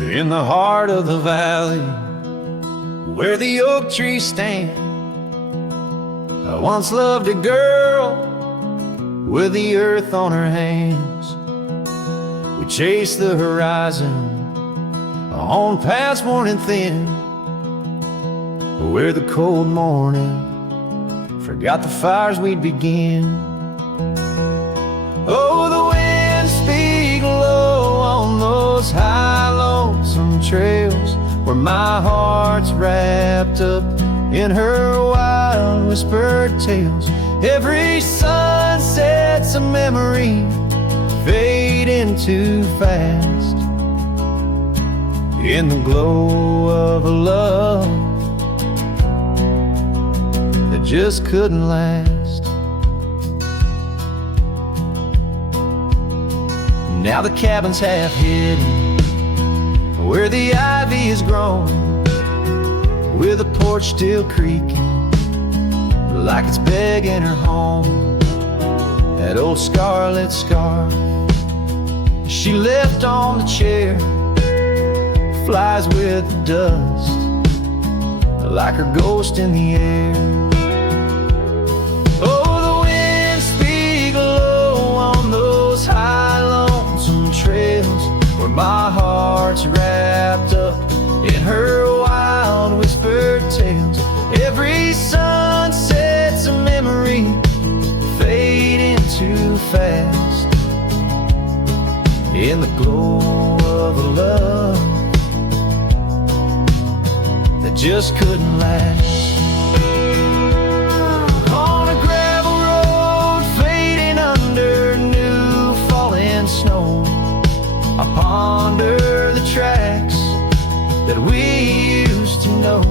In the heart of the valley, where the oak trees stand, I once loved a girl with the earth on her hands. We chased the horizon on paths worn and thin, where the cold morning forgot the fires we'd begin. Oh, the winds speak low on those high, lonesome trails, where my heart's wrapped up in her wild, whispered tales. Every sunset's a memory fading too fast, in the glow of a love that just couldn't last. Now the cabin's half hidden where the ivy has grown, with the porch still creaking like it's begging her home. That old scarlet scarf she left on the chair flies with the dust like her ghost in the air. Oh, the winds speak low on those high, lonesome trails, where my heart's wrapped up in her wild, whispered tales. Every sunset's a memory fading too fast, in the glow of a love that just couldn't last. On a gravel road fading under new falling snow, I ponder the tracks that we used to know,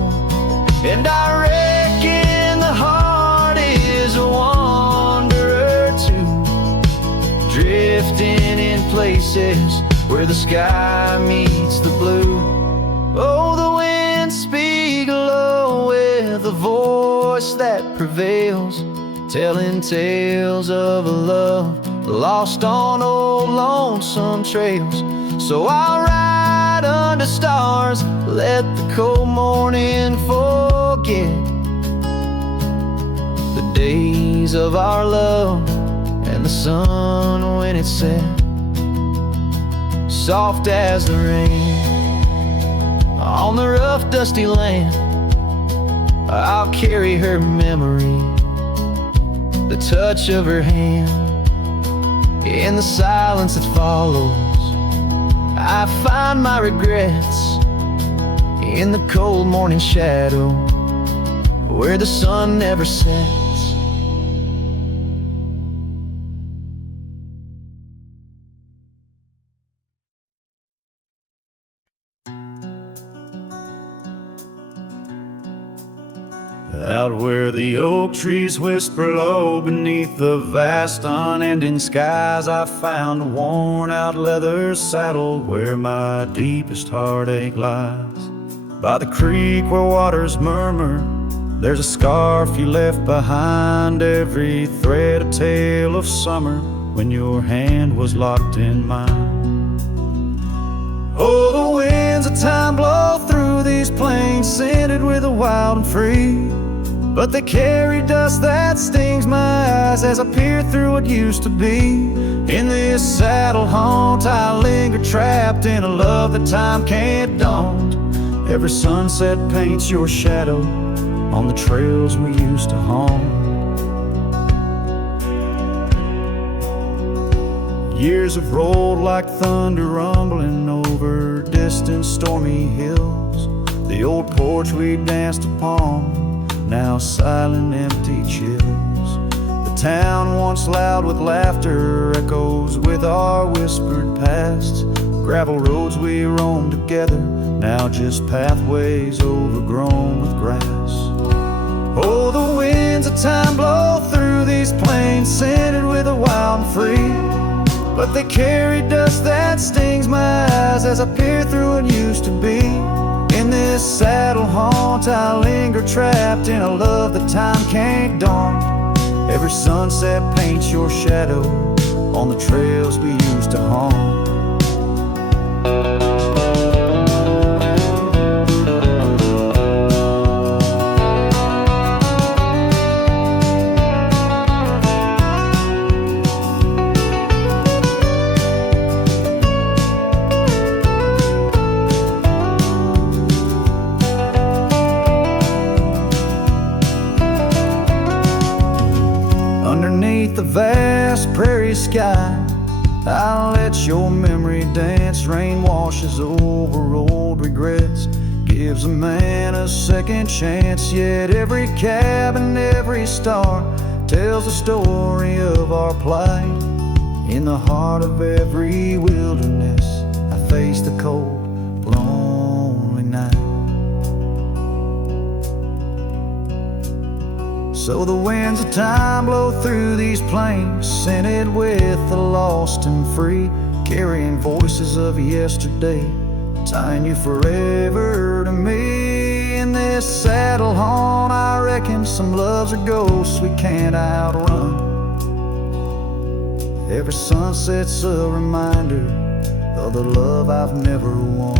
and I reckon the heart is a wanderer too, drifting in places where the sky meets the blue. Oh, the winds speak low with a voice that prevails, telling tales of a love lost on old lonesome trails. So I'll ride under stars, let the cold morning forget the days of our love and the sun when it set, soft as the rain on the rough dusty land. I'll carry her memory, the touch of her hand. In the silence that follows, I find my regrets in the cold morning shadow where the sun never sets. Out where the oak trees whisper low beneath the vast unending skies, I found a worn out leather saddle where my deepest heartache lies. By the creek where waters murmur, there's a scarf you left behind, every thread a tale of summer when your hand was locked in mine. Oh, the winds of time blow through these plains, scented with the wild and free, but they carry dust that stings my eyes as I peer through what used to be. In this saddle haunt I linger, trapped in a love that time can't daunt. Every sunset paints your shadow on the trails we used to haunt. Years have rolled like thunder rumbling over distant stormy hills. The old porch we danced upon, now silent, empty chills. The town once loud with laughter echoes with our whispered past. Gravel roads we roamed together, now just pathways overgrown with grass. Oh, the winds of time blow through these plains, scented with the wild and free, but they carry dust that stings my eyes as I peer through what used to be. In this saddle haunt I linger, trapped in a love that time can't daunt. Every sunset paints your shadow on the trails we used to haunt. prairie sky. I'll let your memory dance. Rain washes over old regrets, gives a man a second chance. Yet every cabin, every star tells the story of our plight. In the heart of every wilderness, I face the cold, lonely night. So the winds of time blow through these plains, scented with the lost and free, carrying voices of yesterday, tying you forever to me. In this saddle home, I reckon some loves are ghosts we can't outrun. Every sunset's a reminder of the love I've never won.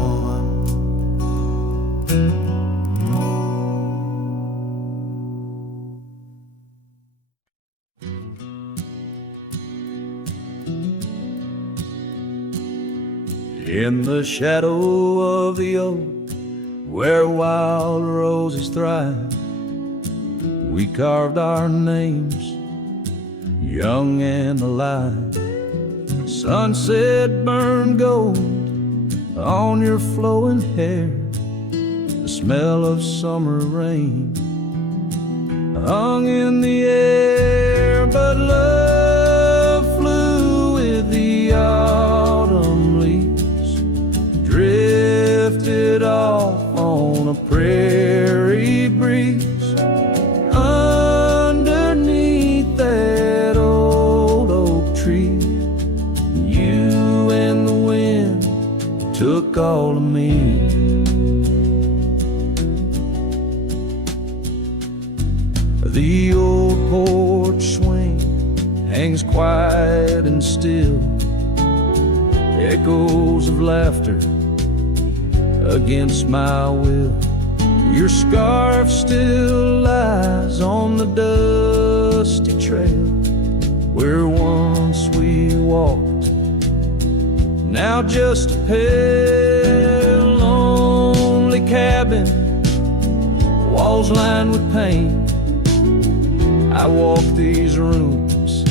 In the shadow of the oak, where wild roses thrive, we carved our names, young and alive. Sunset burned gold on your flowing hair, the smell of summer rain hung in the air. But love flew with the autumn leaves, drifted off on a prairie breeze. Underneath that old oak tree, you and the wind took all of me. The old porch swing hangs quiet and still, echoes of laughter against my will. Your scarf still lies on the dusty trail where once we walked, now just a pale, lonely cabin, walls lined with paint. I walk these rooms,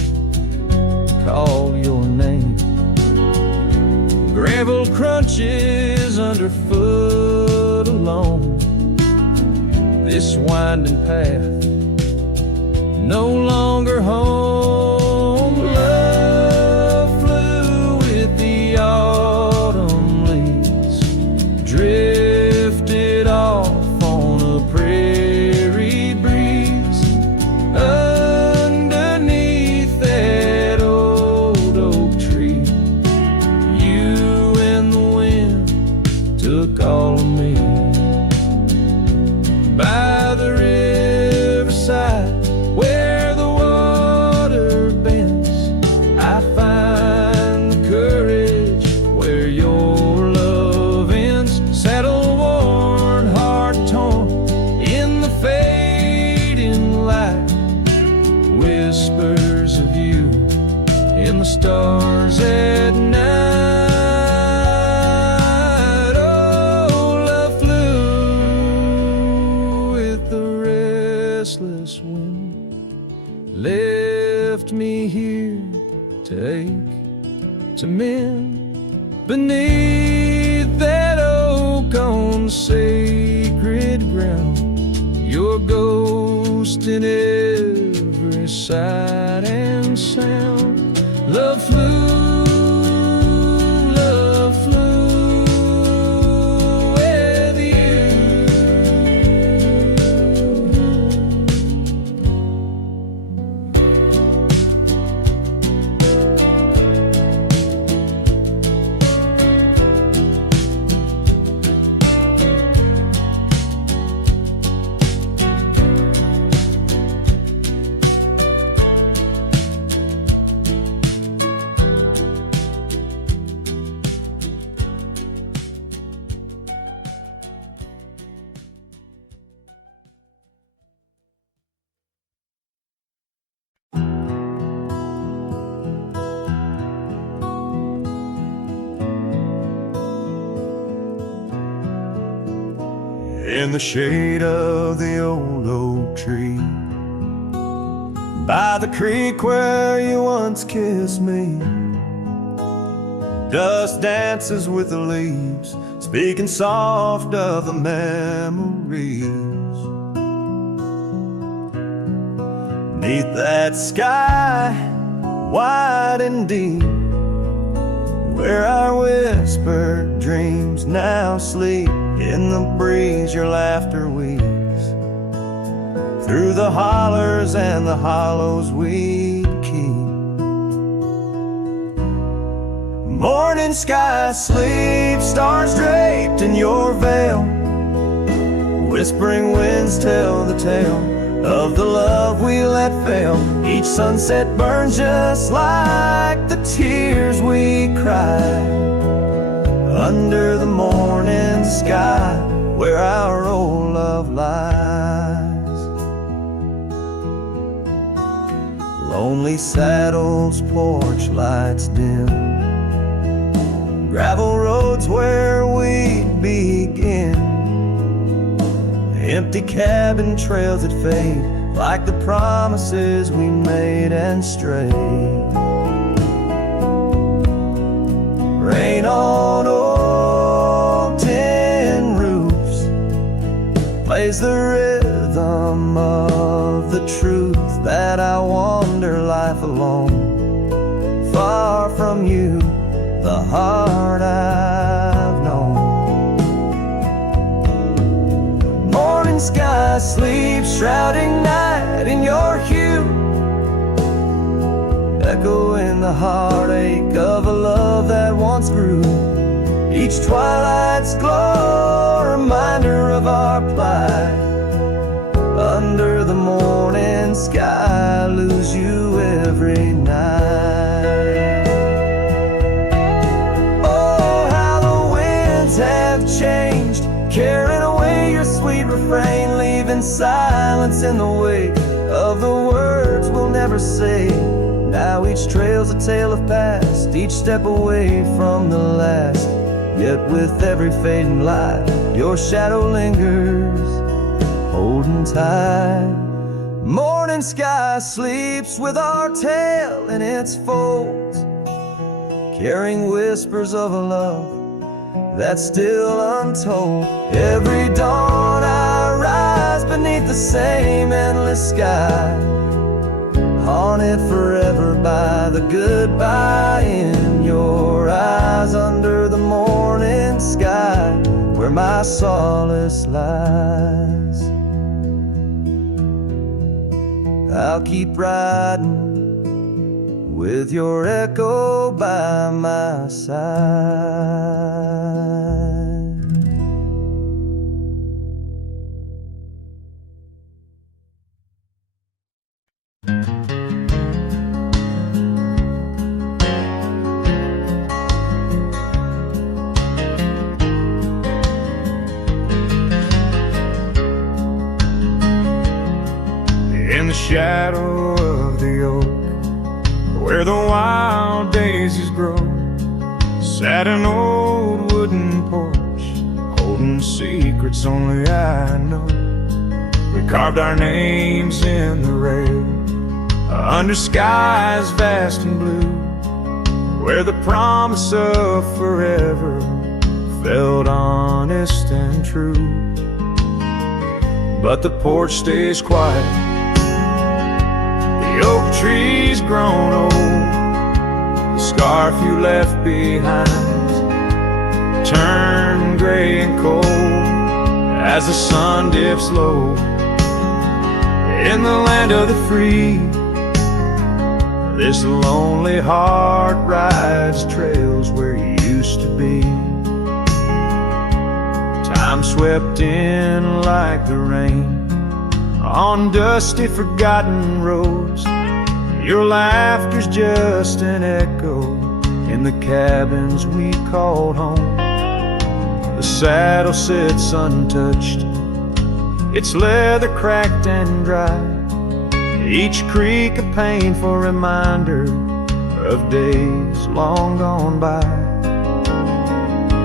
call your name. Gravel crunches underfoot alone. This winding path, no longer home. Love flew with the autumn leaves, drifted off on a prairie breeze. Underneath that old oak tree, you and the wind took all of me. By the riverside where the water bends, I find the courage where your love ends. Saddle worn, heart torn in the fading light, whispers of you in the stars at night. Wind left me here to ache, to mend beneath that oak on sacred ground. Your ghost in every sight and sound. Love flew with you. In the shade of the old oak tree, by the creek where you once kissed me. Dust dances with the leaves, speaking soft of the memories. Neath that sky, wide and deep, where our whispered dreams now sleep. In the breeze your laughter weaves, through the hollers and the hollows we'd keep. Morning sky, sleep, stars draped in your veil. Whispering winds tell the tale of the love we let fail. Each sunset burns just like the tears we cried under the morning sky, where our old love lies. Lonely saddles, porch lights dim, gravel roads where we'd begin, empty cabin trails that fade like the promises we made and strayed. Rain on old tin roofs plays the rhythm of the truth that I wander life alone, far from you, the heart I've known. Morning sky sleeps, shrouding night in your hue, echoing the heartache of a love that once grew. Each twilight's glow, a reminder of our plight. Under the morning sky, I lose you every night. Have changed, carrying away your sweet refrain, leaving silence in the wake of the words we'll never say. Now each trail's a tale of past, each step away from the last. Yet with every fading light, your shadow lingers, holding tight. Morning sky sleeps with our tale in its folds, carrying whispers of a love that's still untold. Every dawn I rise beneath the same endless sky, haunted forever by the goodbye in your eyes. Under the morning sky, where my solace lies, I'll keep riding with your echo by my side. In the shadow of the oak, where the wild daisies grow, sat an old wooden porch, holding secrets only I know. We carved our names in the rail, under skies vast and blue, where the promise of forever felt honest and true. But the porch stays quiet, the oak tree's grown old, the scarf you left behind turned gray and cold as the sun dips low. In the land of the free, this lonely heart rides trails where you used to be. Time swept in like the rain on dusty forgotten roads. Your laughter's just an echo in the cabins we called home. The saddle sits untouched, its leather cracked and dry, each creak a painful reminder of days long gone by.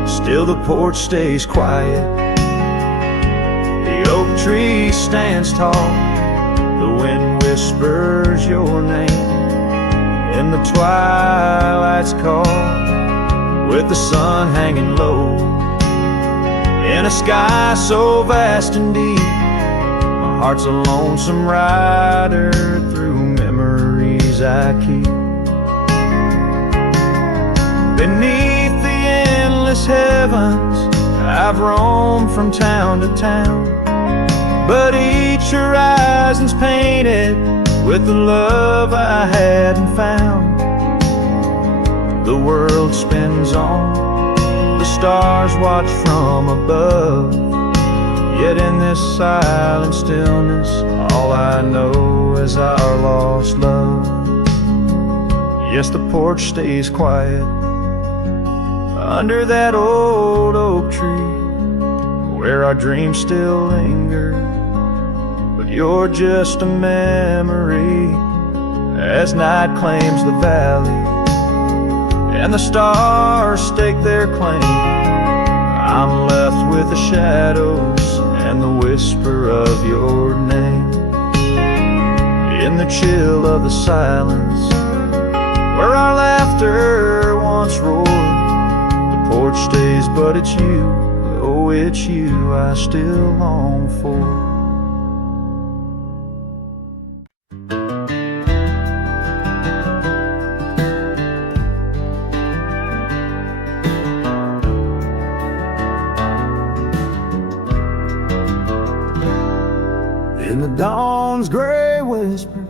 Still the porch stays quiet, the oak tree stands tall, the wind whispers whispers your name in the twilight's call, with the sun hanging low in a sky so vast and deep. My heart's a lonesome rider through memories I keep. Beneath the endless heavens, I've roamed from town to town, but each horizon's painted with the love I hadn't found. The world spins on, the stars watch from above, yet in this silent stillness, all I know is our lost love. Yes, the porch stays quiet under that old oak tree, where our dreams still linger, but you're just a memory. As night claims the valley and the stars stake their claim, I'm left with the shadows and the whisper of your name. In the chill of the silence, where our laughter once roared, the porch stays, but it's you, oh it's you I still long for. In the dawn's gray whisper,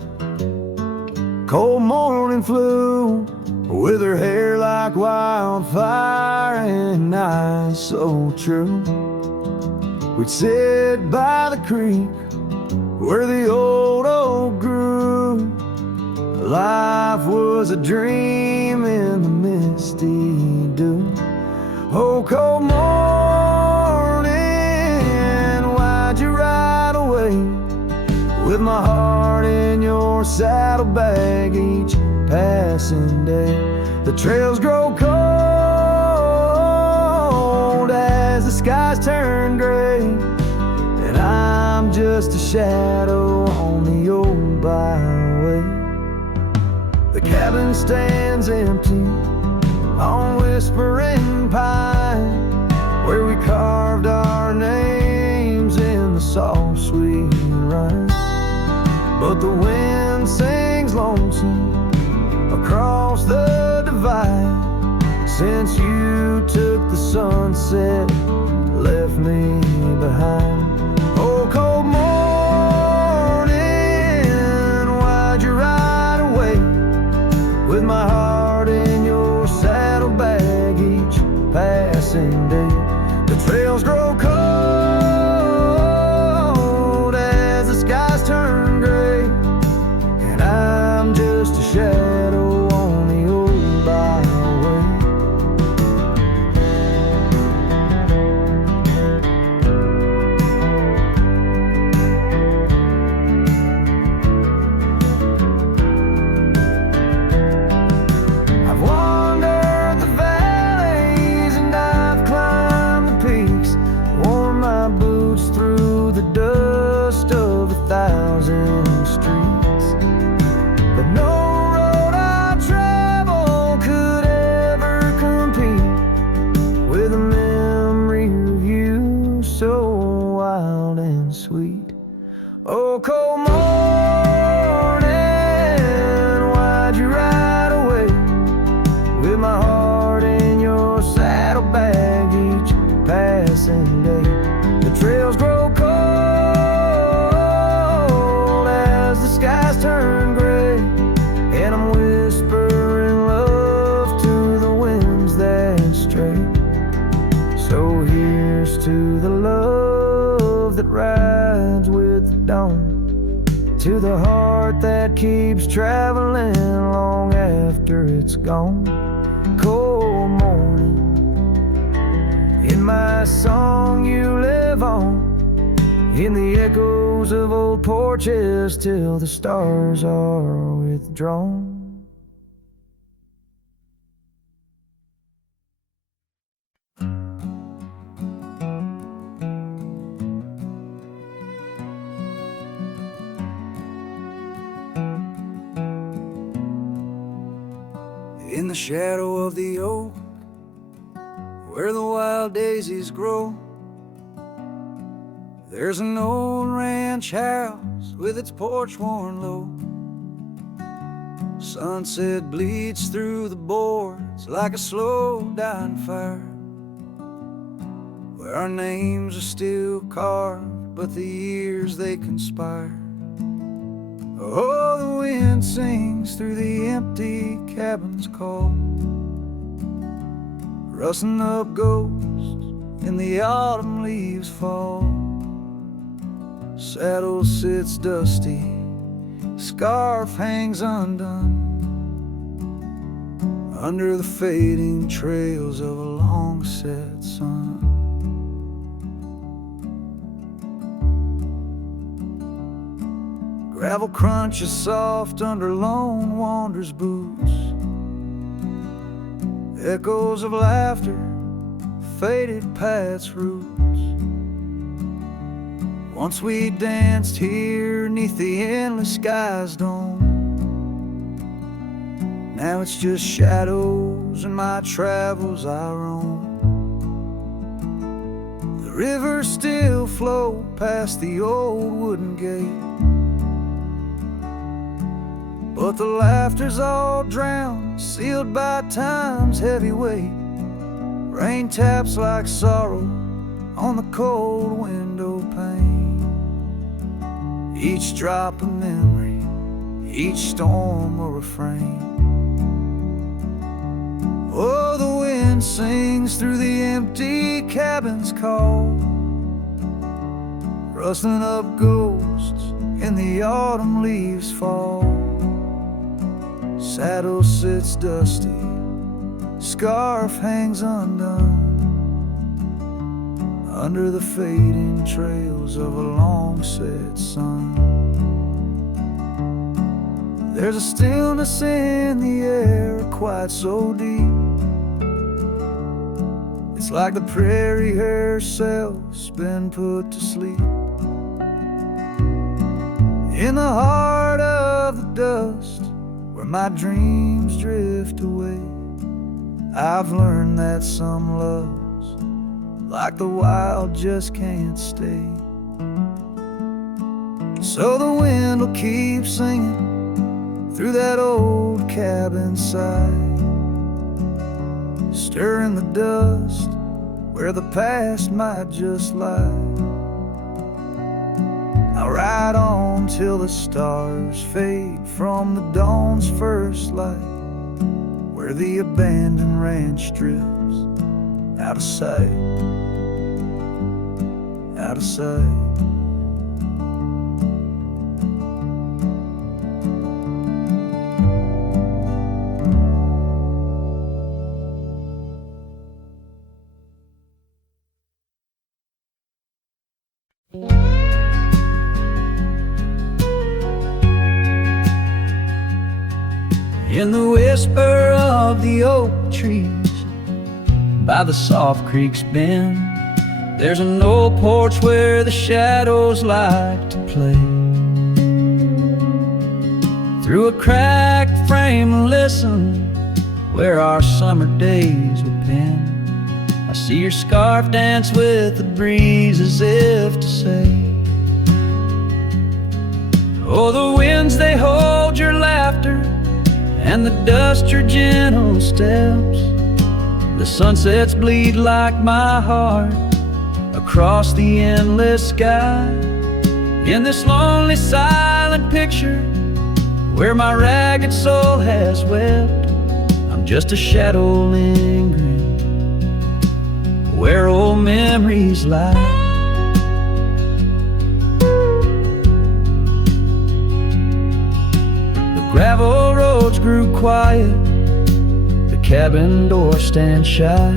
cold morning flew, with her hair like wildfire and eyes so true. We'd sit by the creek where the old oak grew. Life was a dream in the misty dew. Oh, cold morning, why'd you ride away? With my heart in your saddlebag each passing day. The trails grow cold as the skies turn gray, and I'm just a shadow on the old byway. The cabin stands empty on Whispering Pine, where we carved our names in the soft sweet rime. But the wind sings lonesome across the divide, since you took the sunset, left me behind. Oh, cold morning, why'd you ride away? With my heart in your saddlebag each passing day. The trails grow cold as the skies turn gray, and I'm just a shadow on the old byway. I've wandered the valleys and I've climbed the peaks, worn my boots through the dust of 1,000 streets, but no road I travel could ever compete with a memory of you so wild and sweet. Oh, cold morning, why'd you ride away? With my heart in your saddlebag each passing day. The trails grow cold as the skies turn gray, and I'm whispering love to the winds that stray. So here's to the love that rides with the dawn, to the heart that keeps traveling long after it's gone. Cold morning, in my song you live on, in the echoes of old porches till the stars are withdrawn. In the shadow of the oak, where the wild daisies grow, there's an old ranch house with its porch worn low. Sunset bleeds through the boards like a slow dying fire, where our names are still carved, but the years they conspire. Oh, the wind sings through the empty cabin's call, rustling up ghosts in the autumn leaves fall. Saddle sits dusty, scarf hangs undone, under the fading trails of a long set sun. Gravel crunches soft under lone wanderer's boots, echoes of laughter faded past roots. Once we danced here neath the endless sky's dome, now it's just shadows and my travels I roam. The rivers still flow past the old wooden gate, but the laughter's all drowned, sealed by time's heavy weight. Rain taps like sorrow on the cold window pane, each drop a memory, each storm a refrain. Oh, the wind sings through the empty cabin's call, rustling up ghosts in the autumn leaves fall. Saddle sits dusty, scarf hangs undone, under the fading trails of a long set sun. There's a stillness in the air quite so deep, it's like the prairie herself's been put to sleep. In the heart of the dust, where my dreams drift away, I've learned that some loves, like the wild, just can't stay. So the wind will keep singing through that old cabin side, stirring the dust where the past might just lie. I'll ride on till the stars fade from the dawn's first light, where the abandoned ranch drifts out of sight, out of sight. In the whisper of the oak trees by the soft creek's bend, there's an old porch where the shadows like to play. Through a cracked frame listen, where our summer days were penned, I see your scarf dance with the breeze as if to say, oh, the winds, they hold your laughter, and the dust your gentle steps. The sunsets bleed like my heart across the endless sky. In this lonely silent picture where my ragged soul has wept, I'm just a shadow lingering where old memories lie. Gravel roads grew quiet, the cabin door stands shy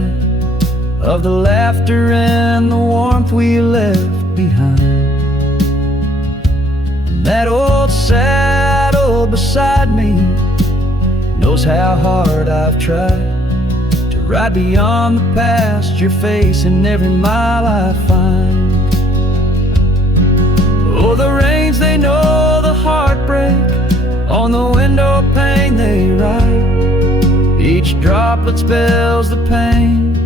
of the laughter and the warmth we left behind. And that old saddle beside me knows how hard I've tried to ride beyond the past you're facing every mile I find. Oh, the rains, they know the heartbreak on the window pane they write. Each droplet spells the pain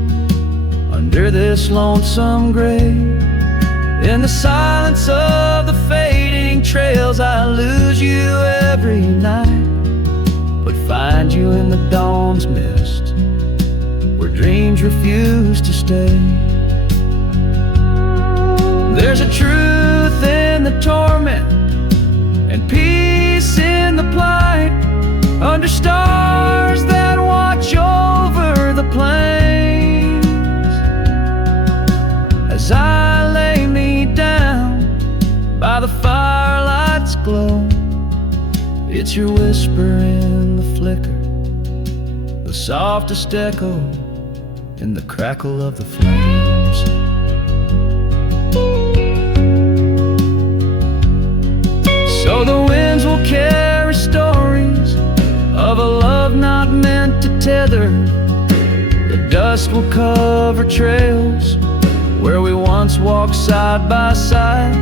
under this lonesome grave. In the silence of the fading trails, I lose you every night, but find you in the dawn's mist, where dreams refuse to stay. There's a truth in the torment and peace in the plight, under stars that watch over the plains. As I lay me down by the firelight's glow, it's your whisper in the flicker, the softest echo in the crackle of the flames. So the winds will carry stories of a love not meant to tether. The dust will cover trails where we once walked side by side.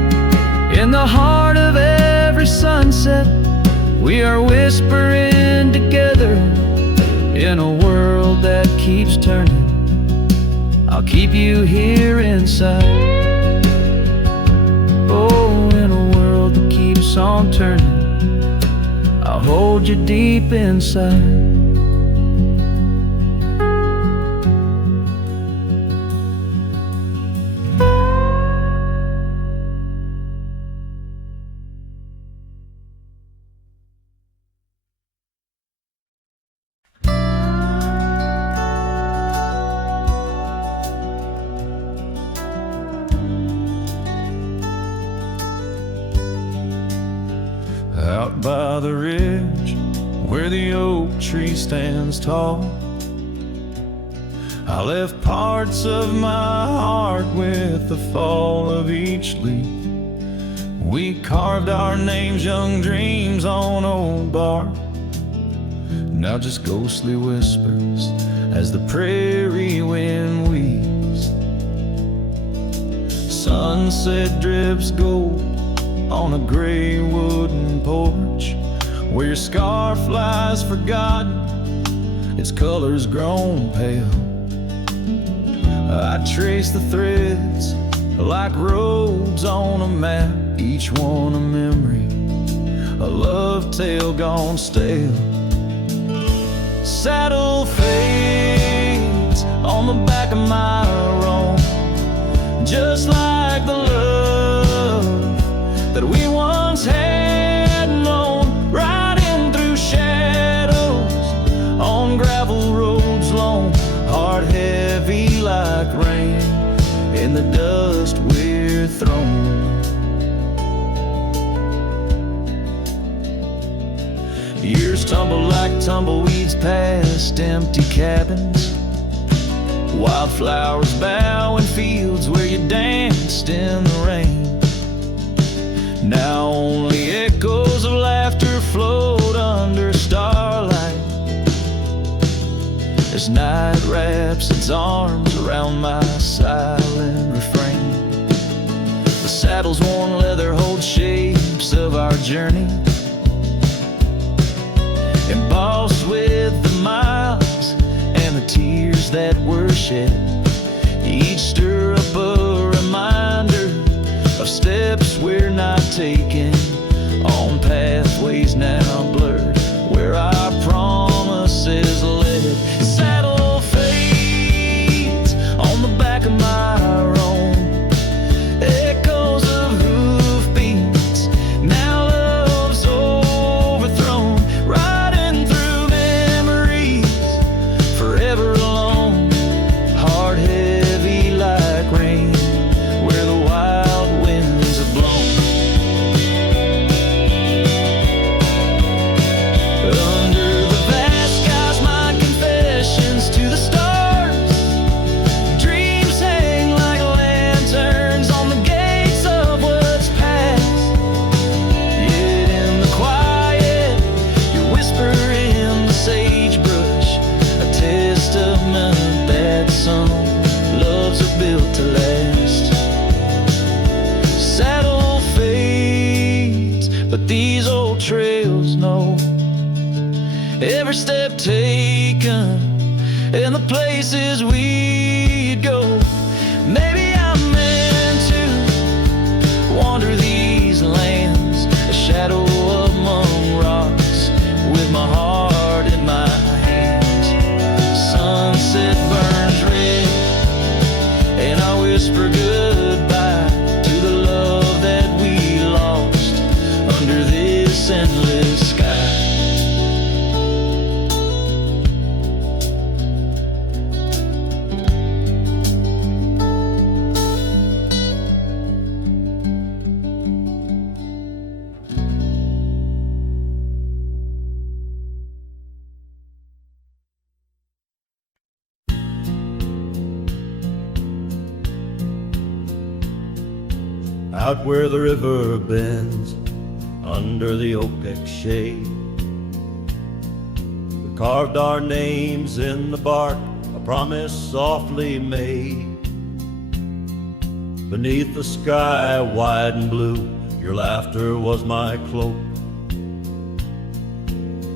In the heart of every sunset, we are whispering together. In a world that keeps turning, I'll keep you here inside. Oh, in a world that keeps on turning, I'll hold you deep inside. Out by the ridge where the oak tree stands tall, I left parts of my heart with the fall of each leaf. We carved our names, young dreams on old bark, now just ghostly whispers as the prairie wind weaves. Sunset drips gold on a gray wooden porch, where your scarf lies forgotten, its colors grown pale. I trace the threads like roads on a map, each one a memory, a love tale gone stale. Saddle fades on the back of my roan, just like the love that we once had known, riding through shadows on gravel roads long, heart heavy like rain in the dust we're thrown. Years tumble like tumbleweeds past empty cabins, wildflowers bow in fields where you danced in the rain. Now only echoes of laughter float under starlight, as night wraps its arms around my silent refrain. The saddle's worn leather holds shapes of our journey, embossed with the miles and the tears that were shed. Each stir up a reminder of steps we're not taking, on pathways now blurred where our promises led. Saddle fades on the back of my roan, echoes of hoofbeats, now love's overthrown, riding through memories forever alone, heart heavy like rain where the wild winds have blown. Under the vast skies, my confessions to the stars, dreams hang like lanterns on the gates of what's past. Yet in the quiet, you whisper in the sagebrush, a testament that some loves are built to last. Saddle fades, but these old trails know every step taken and the places we'd go. Maybe I'm meant to wander these lands, a shadow among rocks, with my heart in my hands. Sunset burns red, and I whisper goodbye to the love that we lost under this endless sky. Out where the river bends, under the oak shade, we carved our names in the bark, a promise softly made. Beneath the sky wide and blue, your laughter was my cloak.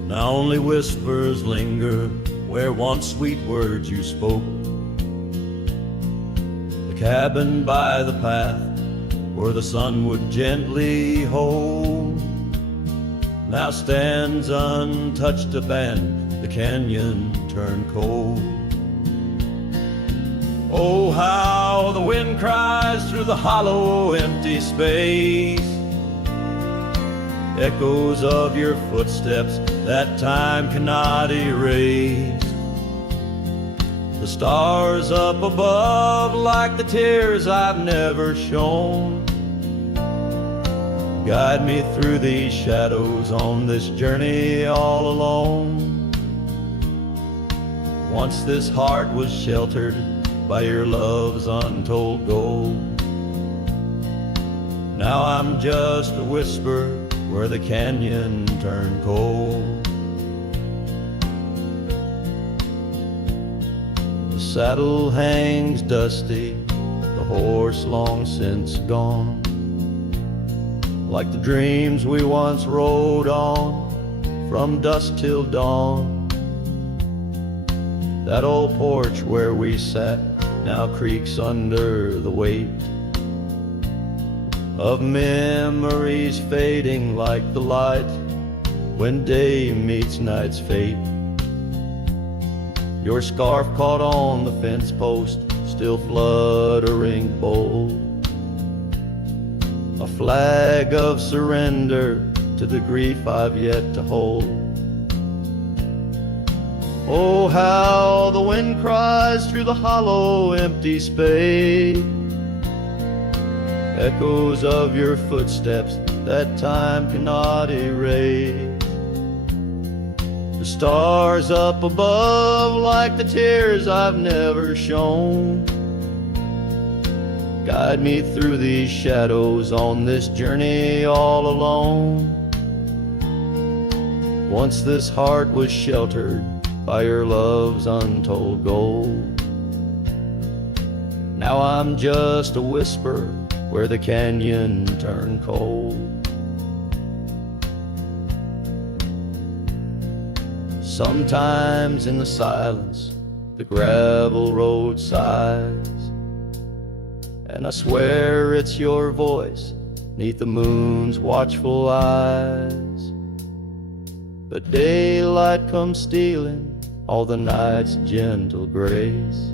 Now only whispers linger where once sweet words you spoke. The cabin by the path where the sun would gently hold, now stands untouched abandoned, the canyon turned cold. Oh, how the wind cries through the hollow empty space, echoes of your footsteps that time cannot erase. The stars up above like the tears I've never shown, guide me through these shadows on this journey all alone. Once this heart was sheltered by your love's untold gold, now I'm just a whisper where the canyon turned cold. The saddle hangs dusty, the horse long since gone, like the dreams we once rode on from dusk till dawn. That old porch where we sat now creaks under the weight of memories fading like the light when day meets night's fate. Your scarf caught on the fence post, still fluttering bold, a flag of surrender to the grief I've yet to hold. Oh, how the wind cries through the hollow empty space, echoes of your footsteps that time cannot erase. The stars up above like the tears I've never shown, guide me through these shadows on this journey all alone. Once this heart was sheltered by your love's untold gold, now I'm just a whisper where the canyon turned cold. Sometimes in the silence the gravel road sighs, and I swear it's your voice 'neath the moon's watchful eyes. But daylight comes stealing all the night's gentle grace,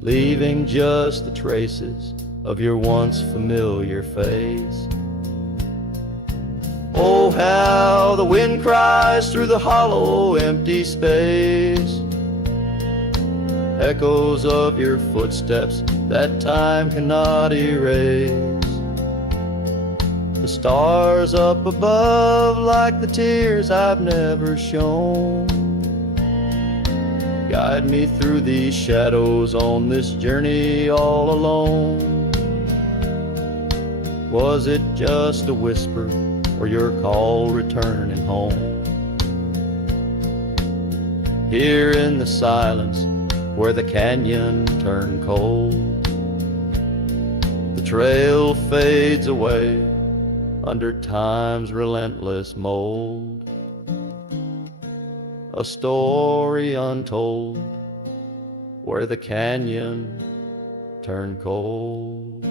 leaving just the traces of your once familiar face. Oh, how the wind cries through the hollow empty space, echoes of your footsteps that time cannot erase. The stars up above like the tears I've never shown, guide me through these shadows on this journey all alone. Was it just a whisper or your call returning home? Here in the silence where the canyon turned cold, the trail fades away under time's relentless mold. a story untold, where the canyon turned cold.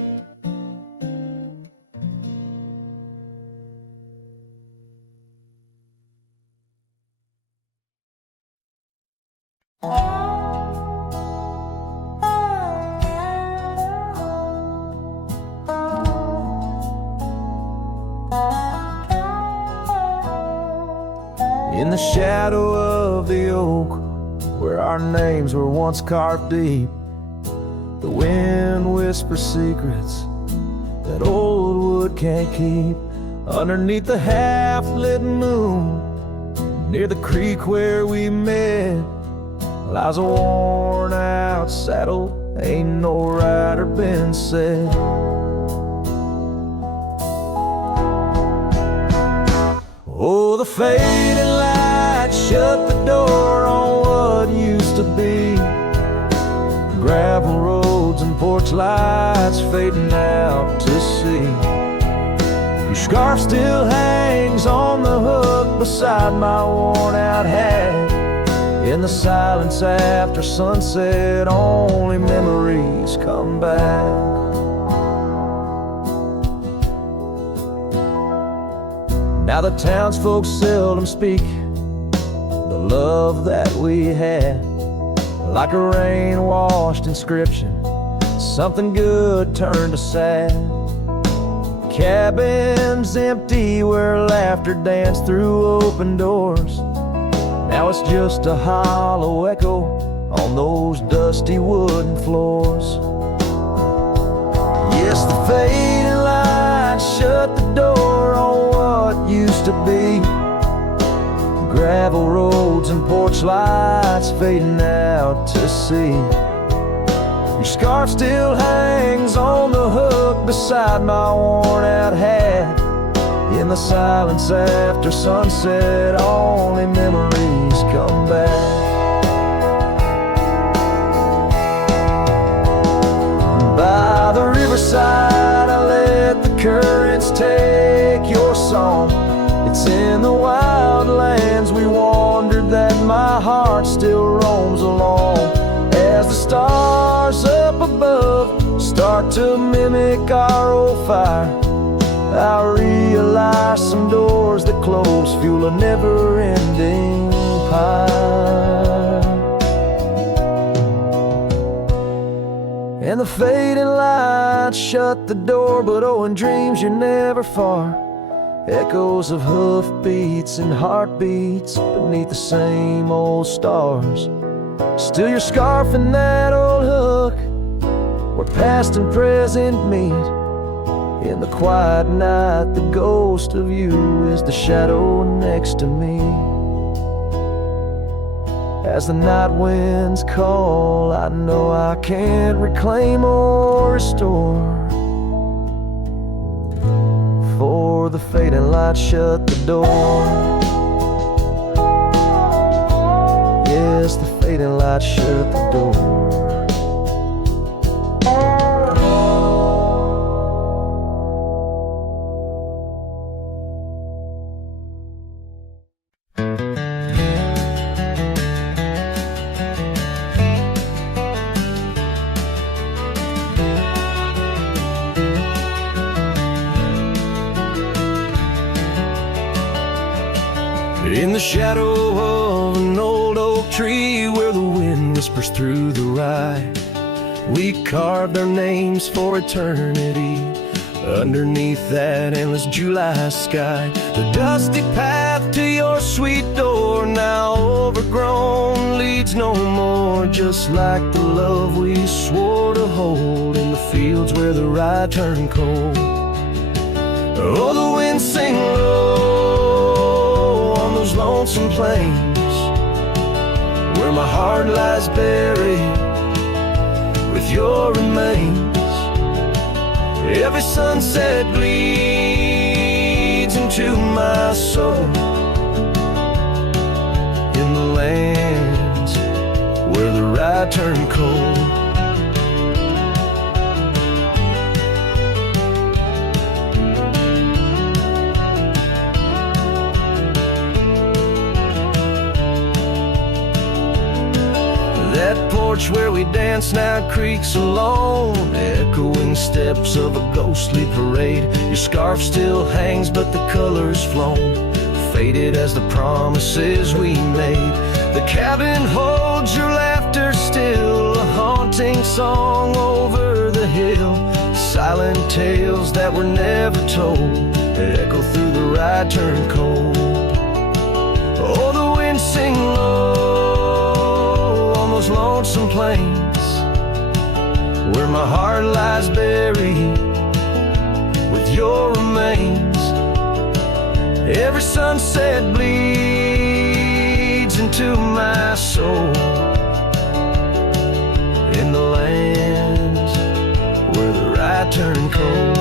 In the shadow of the oak, where our names were once carved deep, the wind whispers secrets that old wood can't keep. Underneath the half-lit moon, near the creek where we met, lies a worn-out saddle, ain't no rider been said. Oh, the fading light shut the door on what used to be. Gravel roads and porch lights fading out to sea. Your scarf still hangs on the hook beside my worn-out hat. In the silence after sunset, only memories come back. Now the townsfolk seldom speak the love that we had. Like a rain-washed inscription, something good turned to sad. Cabins empty where laughter danced through open doors. Now it's just a hollow echo on those dusty wooden floors. Yes, the fading light shut the door on what used to be. Gravel roads and porch lights fading out to sea. Your scarf still hangs on the hook beside my worn-out hat. In the silence after sunset, only memories come back. By the riverside, I let the currents take your song. It's in the wild lands we wandered that my heart still roams along. As the stars up above start to mimic our old fire, I realize some doors that close fuel a never-ending pyre. And the fading lights shut the door, but oh, in dreams you're never far. Echoes of hoofbeats and heartbeats beneath the same old stars. Still your scarf and that old hook, where past and present meet. In the quiet night, the ghost of you is the shadow next to me. As the night winds call, I know I can't reclaim or restore. For the fading light shut the door. Yes, the fading light shut the door. In the shadow of an old oak tree where the wind whispers through the rye, we carved our names for eternity underneath that endless July sky. The dusty path to your sweet door, now overgrown, leads no more, just like the love we swore to hold in the fields where the rye turned cold. Oh, the wind sing low on those lonesome plains where my heart lies buried with your remains. Every sunset bleeds into my soul in the lands where the rye turned cold. That porch where we dance now creaks alone, echoing steps of a ghostly parade. Your scarf still hangs but the color's flown, faded as the promises we made. The cabin holds your laughter still, a haunting song over the hill. Silent tales that were never told, that echo through the right turn cold. Oh, the wind sing low on those lonesome plains, where my heart lies buried with your remains. Every sunset bleeds into my soul, in the lands where the right turn cold.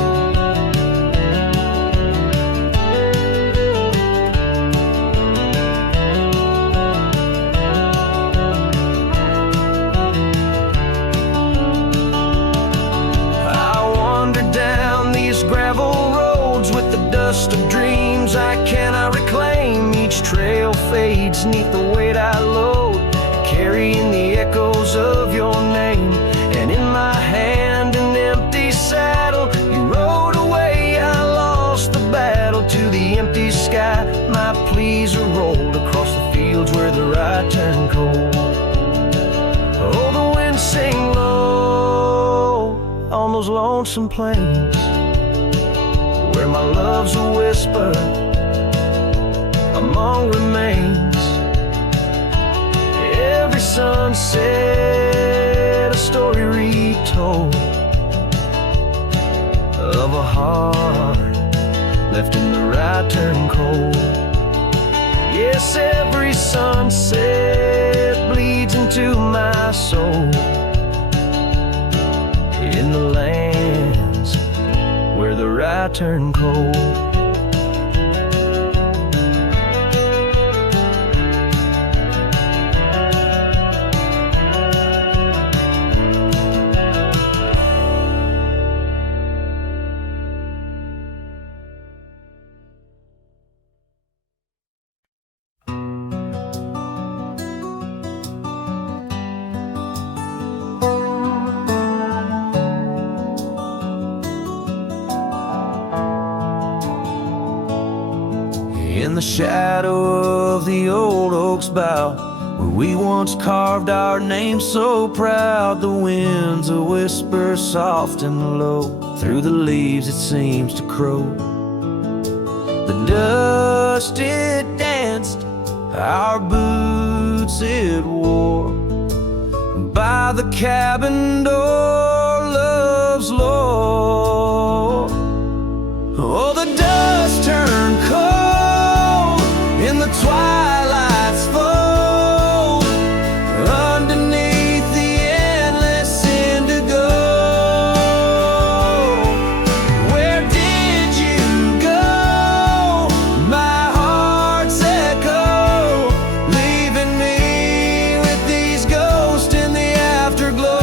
Gravel roads with the dust of dreams I cannot reclaim. Each trail fades neath the weight I load, carrying the echoes of your name. And in my hand an empty saddle, you rode away, I lost the battle. To the empty sky my pleas are rolled, across the fields where the right turn cold. Oh, the wind sing low on those lonesome plains, where my love's a whisper among remains. Every sunset a story retold of a heart left in the right turn cold. Yes, every sunset bleeds into my soul, in the lands where the right turn cold. In the shadow of the old oak's bough, where we once carved our name so proud, the wind's a whisper soft and low, through the leaves it seems to crow. The dust it danced, our boots it wore, by the cabin door love's lore. Oh, the dust turned cold in the twilight's fold, underneath the endless indigo. Where did you go, my heart's echo, leaving me with these ghosts in the afterglow?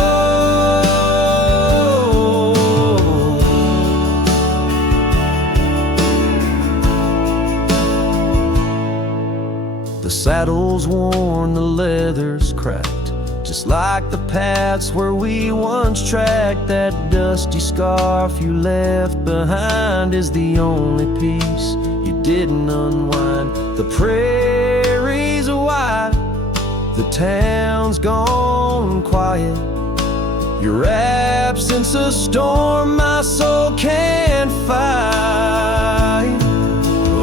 The saddle's worn, the leather's cracked, just like the paths where we once tracked. That dusty scarf you left behind is the only piece you didn't unwind. The prairie's wide, the town's gone quiet, your absence a storm my soul can't fight.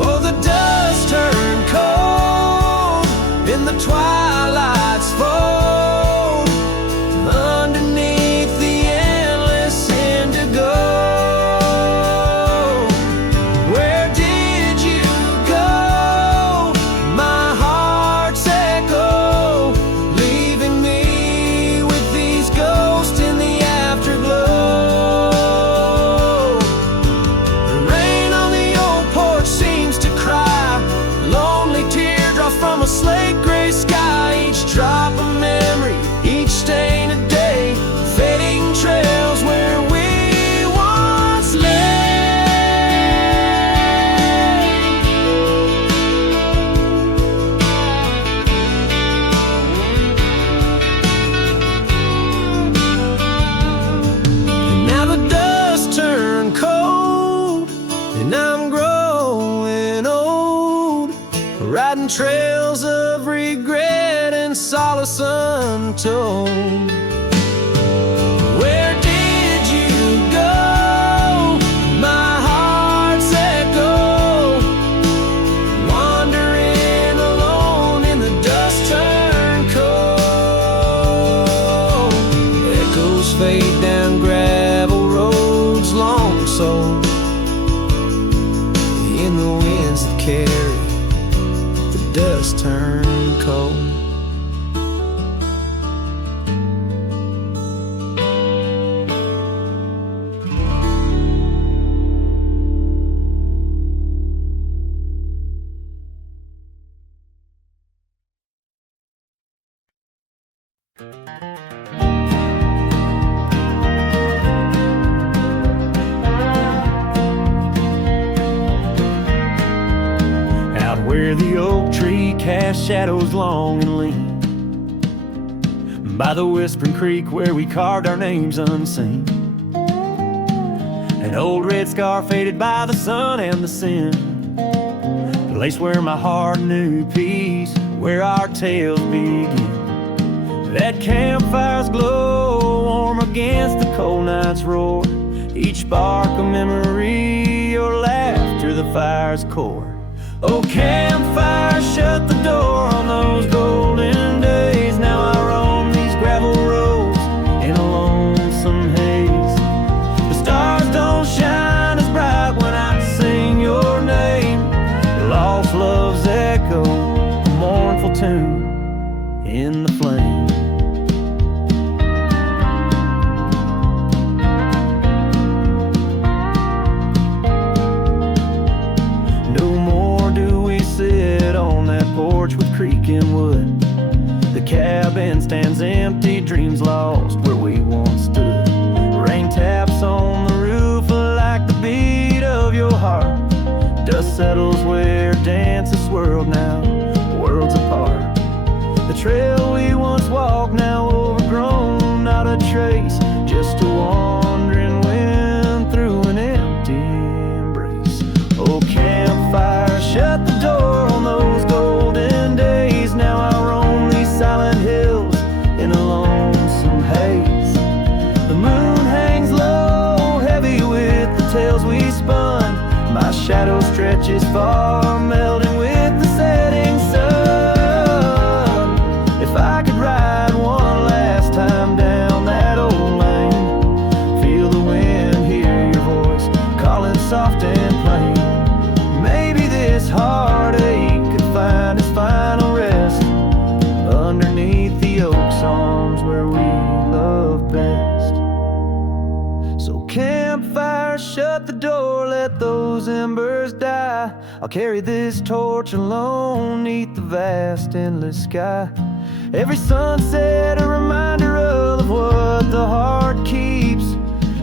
Oh, the dust turned cold in the twilight's fold, underneath the endless indigo. Where did you go, my heart's echo, leaving me with these ghosts in the afterglow? The rain on the old porch seems to cry, lonely teardrop from a slate gray sky. Each untold. Where did you go? My heart's echo, wandering alone in the dust turned cold. Echoes fade down gravel roads long sold, in the winds that carry the dust turned cold. Out where the oak tree casts shadows long and lean, by the whispering creek where we carved our names unseen, an old red scar faded by the sun and the sin, place where my heart knew peace, where our tales begin. That campfire's glow, warm against the cold night's roar, each spark a memory, your laughter the fire's core. Oh, campfire, shut the door on those golden days. Now I roam these gravel roads in a lonesome haze. The stars don't shine as bright when I sing your name. Lost love's echo, a mournful tune in the flame. Porch with creaking wood, the cabin stands empty, dreams lost where we once stood. Rain taps on the roof like the beat of your heart. Dust settles where dances swirled, now worlds apart. The trail we once walked, now overgrown, not a trace, just a wandering wind through an empty embrace. Oh, campfire, shut the door on those golden days. Now I roam these silent hills in a lonesome haze. The moon hangs low, heavy with the tales we spun. My shadow stretches far, melting with the setting sun. If I could ride one last time down that old lane, feel the wind, hear your voice calling soft and plain. Maybe this heartache could find its final rest underneath the oak's arms where we love best. So campfire, shut the door, let those embers die. I'll carry this torch alone neath the vast endless sky. Every sunset a reminder of what the heart keeps,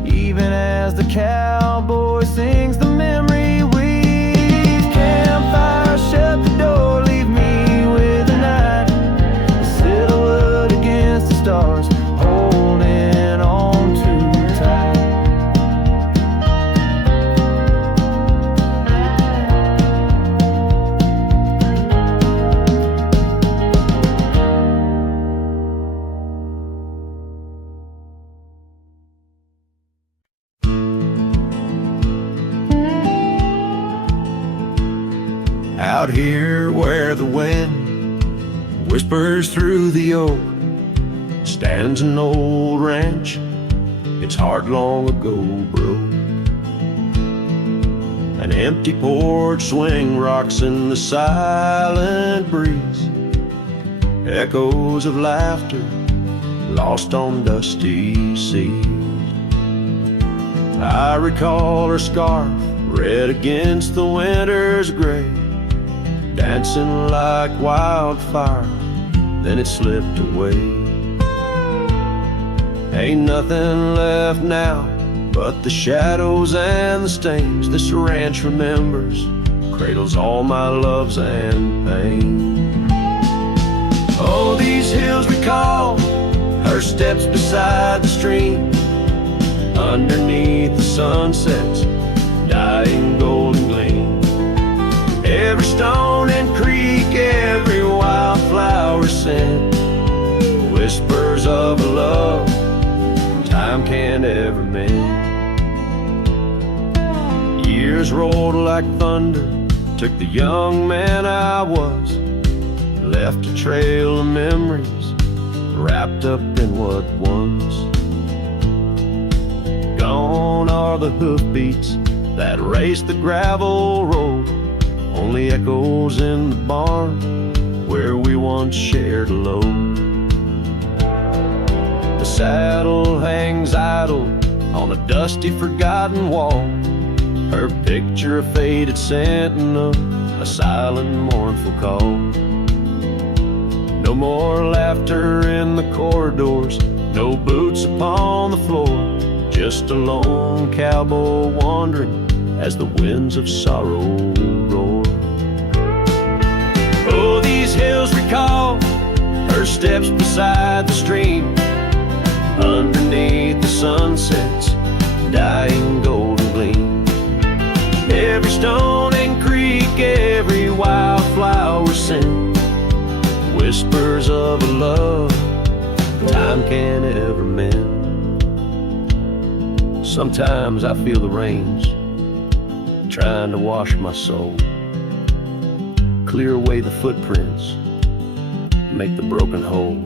even as the cowboy sings the memory weaves. Campfire, shut the door, leave me with the night, a silhouette against the stars, holding on too tight. Out here where the wind whispers through the oak, stands an old ranch, its heart long ago broke. An empty porch swing rocks in the silent breeze, echoes of laughter lost on dusty seas. I recall her scarf, red against the winter's gray, dancing like wildfire, then it slipped away. Ain't nothing left now but the shadows and the stains. This ranch remembers, cradles all my loves and pain. Oh, these hills recall her steps beside the stream, underneath the sunset's dying golden gleam. Every stone and creek, every wildflower scent, whispers of love time can't ever mend. Years rolled like thunder, took the young man I was, left a trail of memories wrapped up in what was. Gone are the hoofbeats that raced the gravel road, only echoes in the barn where we once shared a load. The saddle hangs idle on a dusty, forgotten wall, her picture a faded sentinel, a silent, mournful call. No more laughter in the corridors, no boots upon the floor, just a lone cowboy wandering as the winds of sorrow roar. Oh, these hills recall her steps beside the stream, underneath the sunset's dying golden gleam. Every stone and creek, every wildflower scent, whispers of a love time can't ever mend. Sometimes I feel the rains trying to wash my soul, clear away the footprints, make the broken whole.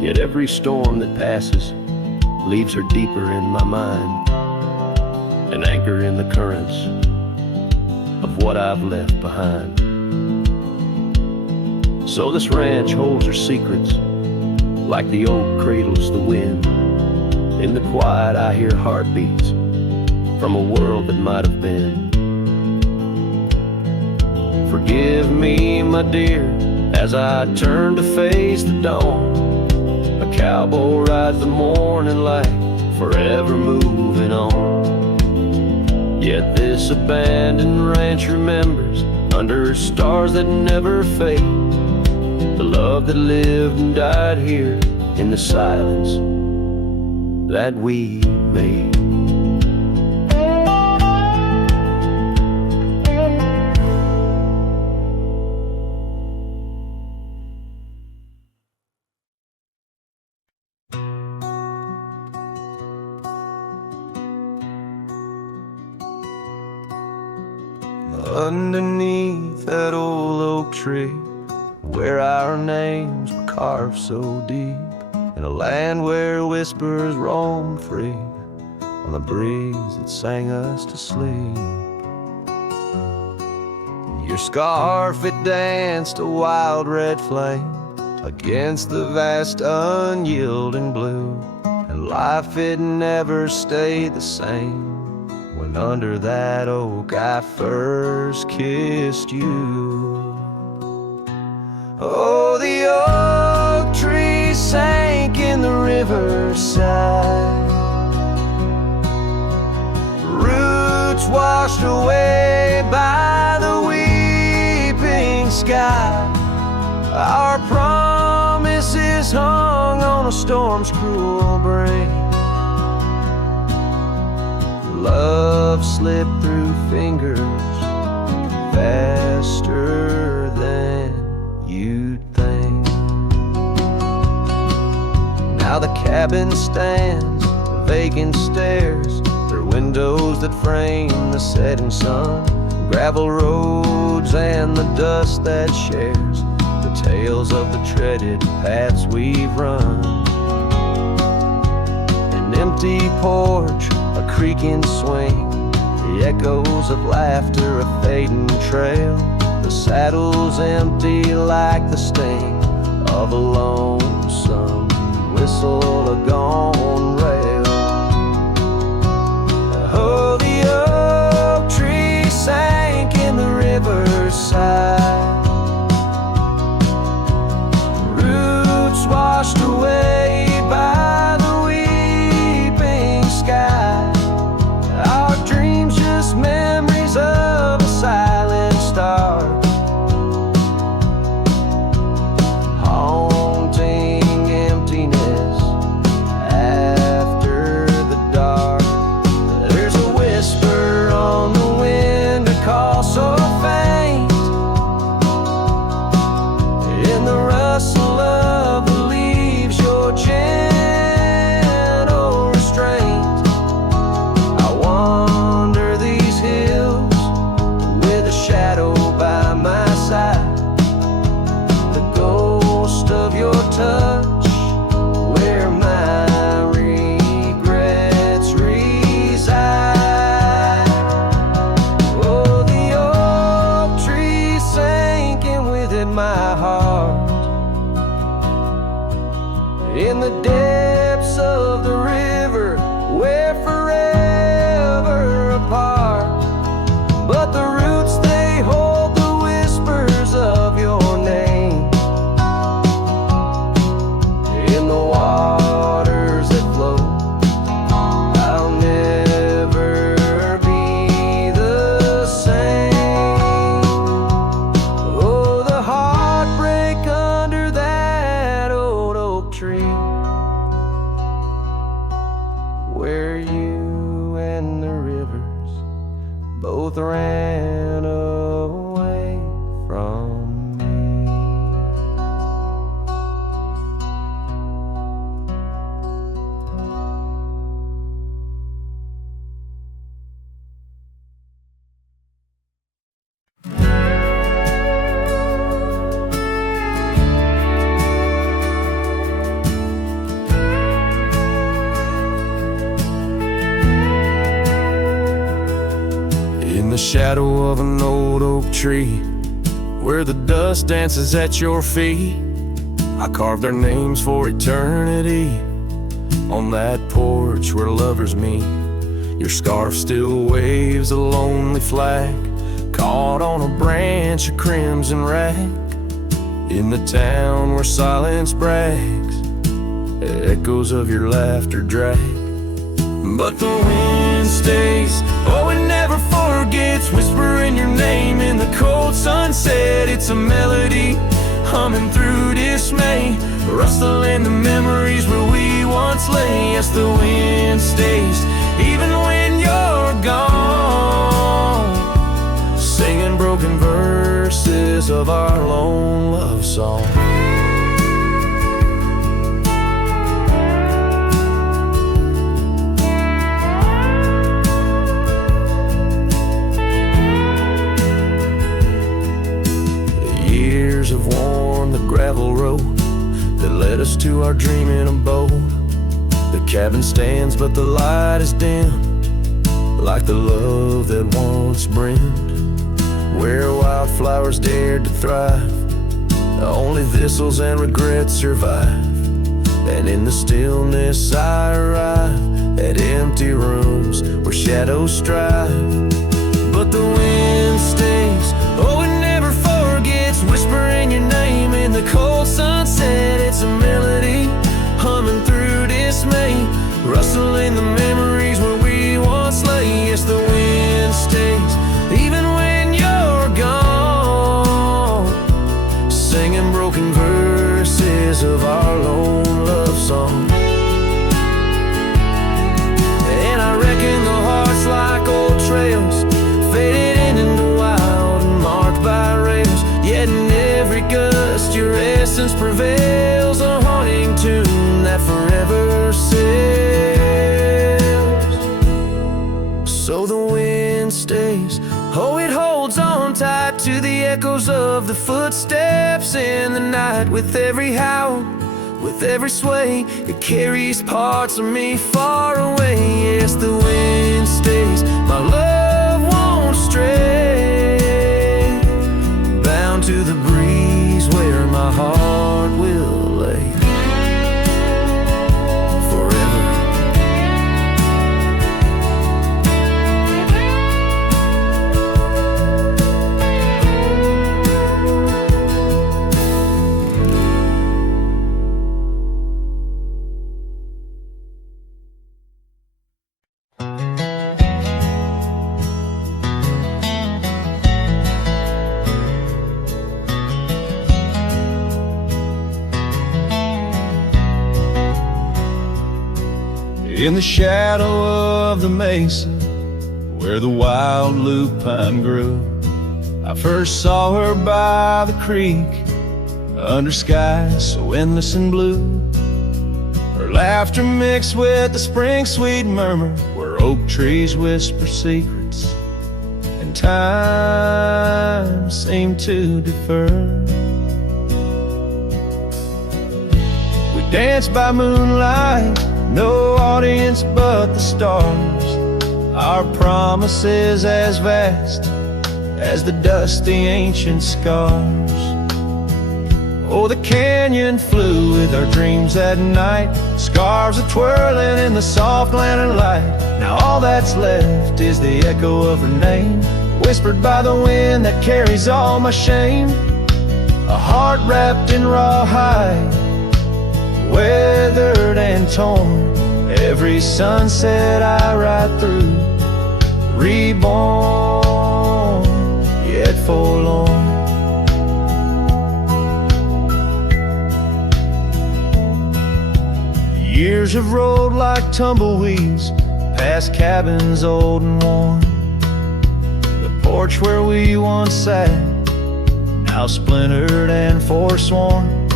Yet every storm that passes leaves her deeper in my mind, an anchor in the currents of what I've left behind. So this ranch holds her secrets, like the oak cradles the wind. In the quiet I hear heartbeats from a world that might have been. Forgive me, my dear, as I turn to face the dawn. A cowboy rides the morning light, forever moving on. Yet this abandoned ranch remembers, under stars that never fade, the love that lived and died here in the silence that we made. Underneath that old oak tree, where our names were carved so deep, in a land where whispers roam free on the breeze that sang us to sleep. Your scarf, it danced a wild red flame against the vast unyielding blue, and life, it never stayed the same when under that oak I first kissed you. Oh, the oak tree sank in the riverside, roots washed away by the weeping sky. Our promises hung on a storm's cruel break. Love slipped through fingers faster than you'd think. Now the cabin stands, vacant stares through windows that frame the setting sun, gravel roads and the dust that shares the tales of the treaded paths we've run. An empty porch, a creaking swing, the echoes of laughter, a fading trail, the saddle's empty like the sting of a lonesome whistle, a gone rail. Oh, the oak tree sank in the riverside, roots washed away by the weeping sky. Our dreams just memories of a silent star, haunting emptiness after the dark. There's a whisper on the wind, a call so faint, in the rustle of the leaves. in the depths of the river, we're forever apart. But the roots, they hold the whispers of your name in the waters that flow. I'll never be the same. Oh, the heartbreak under that old oak tree, where you and the rivers both ran away from me. In the shadow of an old oak tree, where the dust dances at your feet, I carved our names for eternity on that porch where lovers meet. Your scarf still waves a lonely flag, caught on a branch of crimson rag, in the town where silence brags, echoes of your laughter drag. But the wind stays, oh, it never forgets, whispering your name in the cold sunset. It's a melody humming through dismay, rustling the memories where we once lay. Yes, the wind stays, even when you're gone, singing broken verses of our lone love song. Have worn the gravel road that led us to our dreaming abode. The cabin stands, but the light is dimmed, like the love that once brimmed, where wildflowers dared to thrive. Only thistles and regrets survive, and in the stillness I arrive at empty rooms where shadows strive. But the wind stays, oh, it never forgets, whispering your name in the cold sunset. It's a melody humming through dismay, rustling the memories where we once lay. Yes, the wind stays, even when you're gone, singing broken verses of our lone love song. And I reckon the heart's like old trails, faded into wild and marked by rails, yet in every gust your essence prevails, a haunting tune that forever sails. So the wind stays, oh, it holds on tight to the echoes of the footsteps in the night. With every howl, with every sway, it carries parts of me far away. Yes, the wind stays, my love won't stray, bound to the breeze where my heart will lay forever. In the shadow of the mesa, where the wild lupine grew, I first saw her by the creek, under skies so endless and blue. Her laughter mixed with the spring sweet murmur, where oak trees whisper secrets, and time seemed to defer. We danced by moonlight, no audience but the stars, our promises as vast as the dusty ancient scars. Oh, the canyon flew with our dreams that night. Scarves are twirling in the soft lantern light. Now all that's left is the echo of her name, whispered by the wind that carries all my shame. A heart wrapped in rawhide, weathered and torn. Every sunset I ride through, reborn, yet forlorn. Years have rolled like tumbleweeds past cabins old and worn. The porch where we once sat, now splintered and forsworn.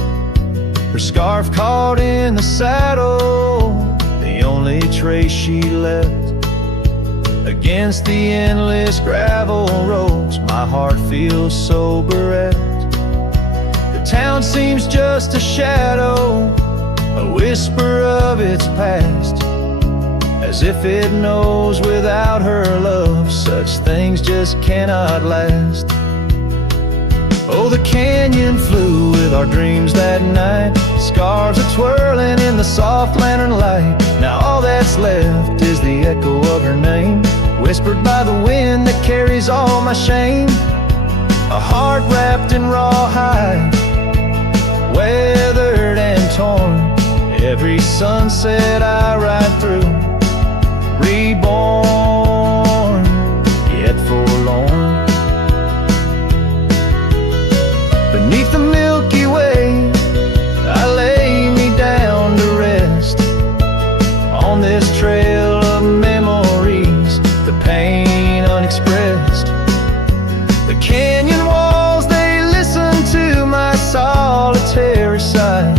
Her scarf caught in the saddle, the only trace she left. Against the endless gravel roads, my heart feels so bereft. The town seems just a shadow, a whisper of its past, as if it knows without her love such things just cannot last. Oh, the canyon flew with our dreams that night. Scarves are twirling in the soft lantern light. Now all that's left is the echo of her name, whispered by the wind that carries all my shame. A heart wrapped in rawhide, weathered and torn. Every sunset I ride through, reborn, yet forlorn. Beneath the Milky Way, I lay me down to rest on this trail of memories, the pain unexpressed. The canyon walls, they listen to my solitary sigh.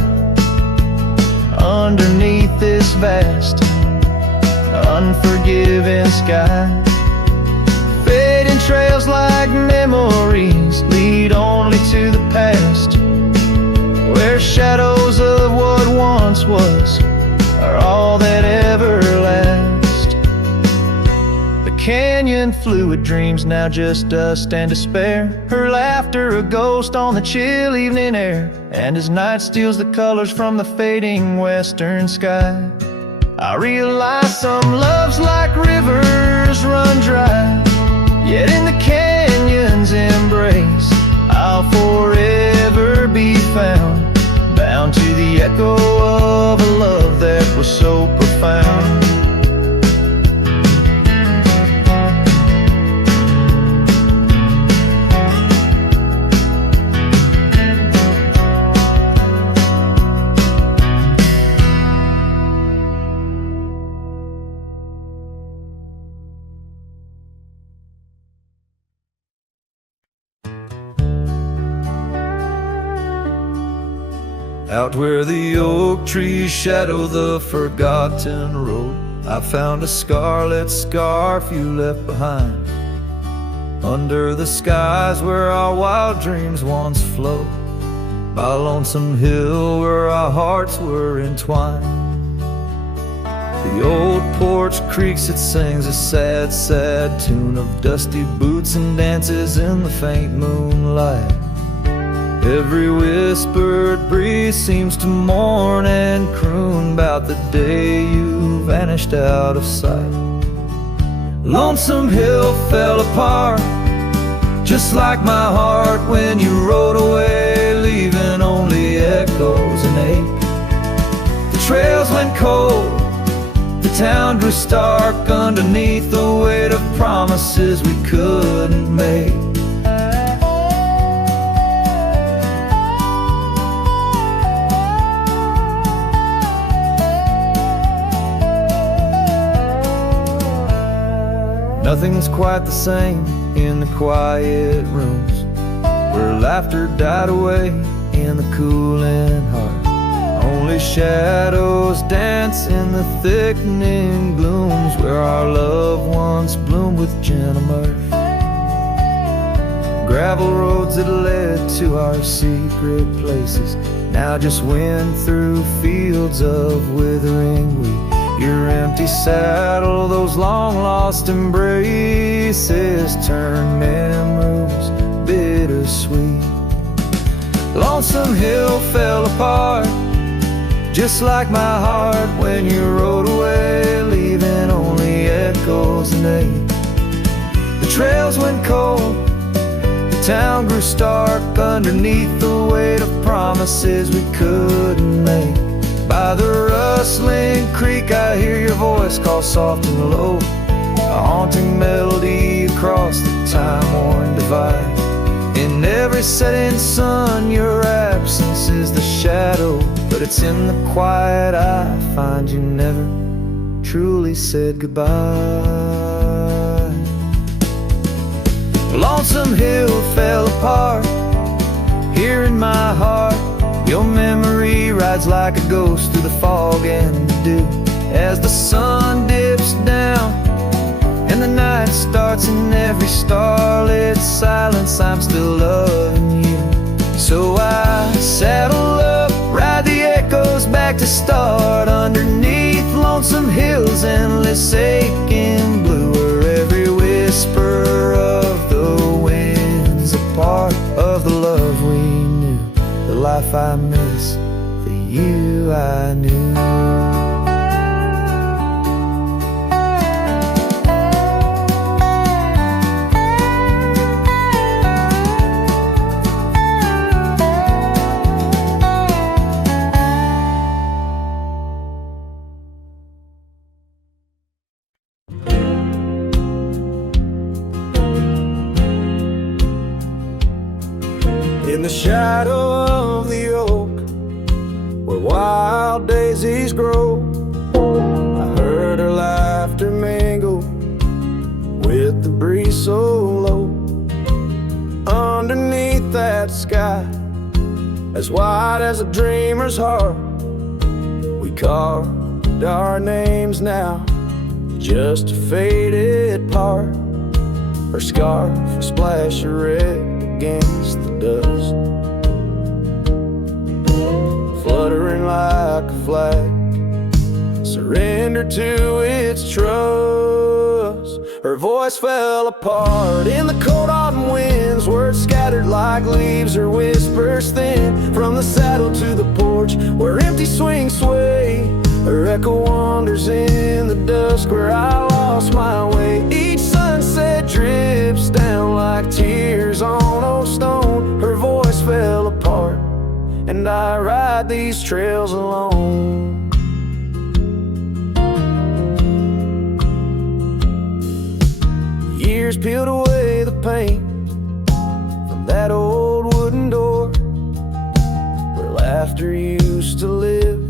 Underneath this vast, unforgiving sky, fading trails like memories lead only to the past, where shadows of what once was are all that ever last. The canyon flew with dreams, now just dust and despair. Her laughter a ghost on the chill evening air, and as night steals the colors from the fading western sky, I realize some loves like rivers run dry, yet in the canyon's embrace I'll forever be found, bound to the echo of a love that was so profound. Out where the oak trees shadow the forgotten road, I found a scarlet scarf you left behind. Under the skies where our wild dreams once flowed, by a lonesome hill where our hearts were entwined. The old porch creaks, it sings a sad, sad tune of dusty boots and dances in the faint moonlight. Every whispered breeze seems to mourn and croon about the day you vanished out of sight. Lonesome Hill fell apart, just like my heart when you rode away, leaving only echoes and ache. The trails went cold, the town grew stark underneath the weight of promises we couldn't make. Nothing's quite the same in the quiet rooms, where laughter died away in the cooling heart. Only shadows dance in the thickening glooms, where our love once bloomed with gentle mirth. Gravel roads that led to our secret places now just wind through fields of withering wheat. Your empty saddle, those long-lost embraces turn memories bittersweet. Lonesome Hill fell apart, just like my heart when you rode away, leaving only echoes and ache. The trails went cold, the town grew stark underneath the weight of promises we couldn't make. By the rustling creek I hear your voice call soft and low, a haunting melody across the time-worn divide. In every setting sun, your absence is the shadow, but it's in the quiet I find you never truly said goodbye. Lonesome Hill fell apart, here in my heart. Your memory rides like a ghost through the fog and the dew. As the sun dips down and the night starts, in every starlit silence I'm still loving you. So I saddle up, ride the echoes back to start, underneath Lonesome Hill's endless aching blue, where every whisper of the wind's a part of the love we knew, the life I miss, the you I knew. In the shadow of the oak, where wild daisies grow, I heard her laughter mingle with the breeze so low. Underneath that sky, as wide as a dreamer's heart, we carved our names now, just a faded part. Her scarf a splash of red against the dust, fluttering like a flag, surrender to its trust. Her voice fell apart in the cold autumn winds, words scattered like leaves, her whispers thin, from the saddle to the porch where empty swings sway. Her echo wanders in the dusk where I lost my way. Each sunset drips down like tears on old stone. Her voice fell apart, and I ride these trails alone. Years peeled away the paint from that old wooden door where laughter used to live.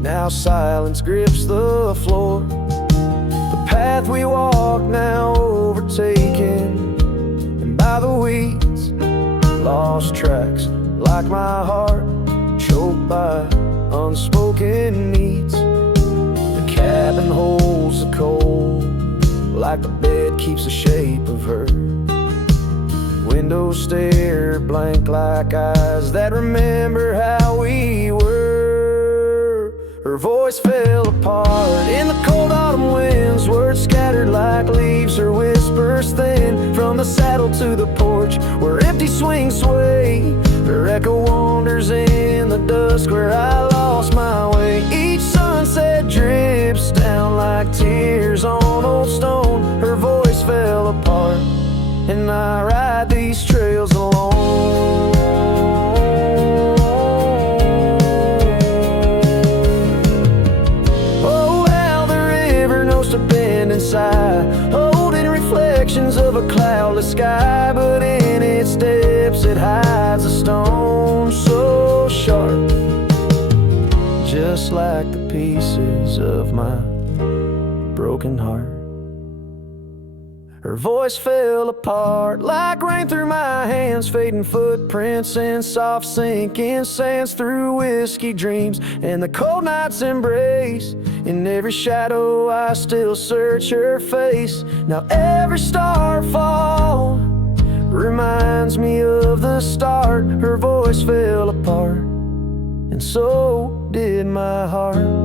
Now silence grips the floor. The path we walk now overtaken, and by the weeds, lost tracks like my heart, choked by unspoken needs. The cabin holds the cold, like the bed keeps the shape of her. Windows stare blank like eyes that remember how we were. Her voice fell apart in the cold autumn winds, words scattered like leaves, her whispers thin, from the saddle to the porch where empty swings sway. Her echo wanders in the dusk where I lost my way. Each sunset drips down like tears on old stone. Her voice fell apart, and I ride these trails alone. Inside, holding reflections of a cloudless sky, but in its depths it hides a stone so sharp, just like the pieces of my broken heart. Her voice fell apart like rain through my hands, fading footprints in soft sinking sands, through whiskey dreams and the cold night's embrace. In every shadow I still search her face. Now every starfall reminds me of the start. Her voice fell apart, and so did my heart.